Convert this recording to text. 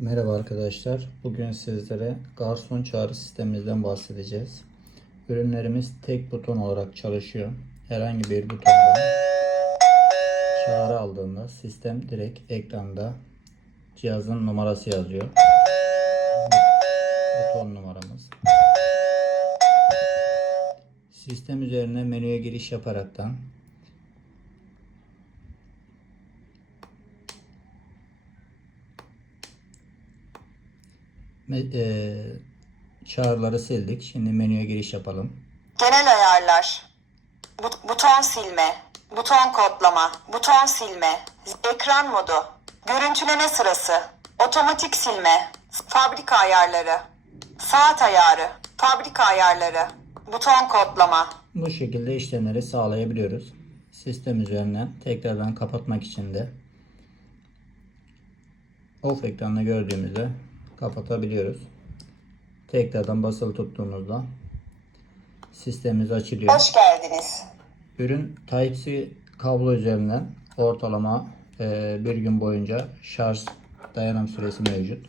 Merhaba arkadaşlar. Bugün sizlere garson çağrı sistemimizden bahsedeceğiz. Ürünlerimiz tek buton olarak çalışıyor. Herhangi bir butonda çağrı aldığında sistem direkt ekranda cihazın numarası yazıyor. Buton numaramız. Sistem üzerine menüye giriş yaparaktan Eee, çağrıları sildik. Şimdi menüye giriş yapalım. Genel ayarlar. But- buton silme. Buton kodlama. Buton silme. Ekran modu. Görüntüleme sırası. Otomatik silme. Fabrika ayarları. Saat ayarı. Fabrika ayarları. Buton kodlama. Bu şekilde işlemleri sağlayabiliyoruz. Sistem üzerinden tekrardan kapatmak için de off ekranını gördüğümüzde kapatabiliyoruz. Tekrardan basılı tuttuğumuzda sistemimiz açılıyor. Hoş geldiniz. Ürün Type-C kablo üzerinden ortalama e, bir gün boyunca şarj dayanım süresi mevcut.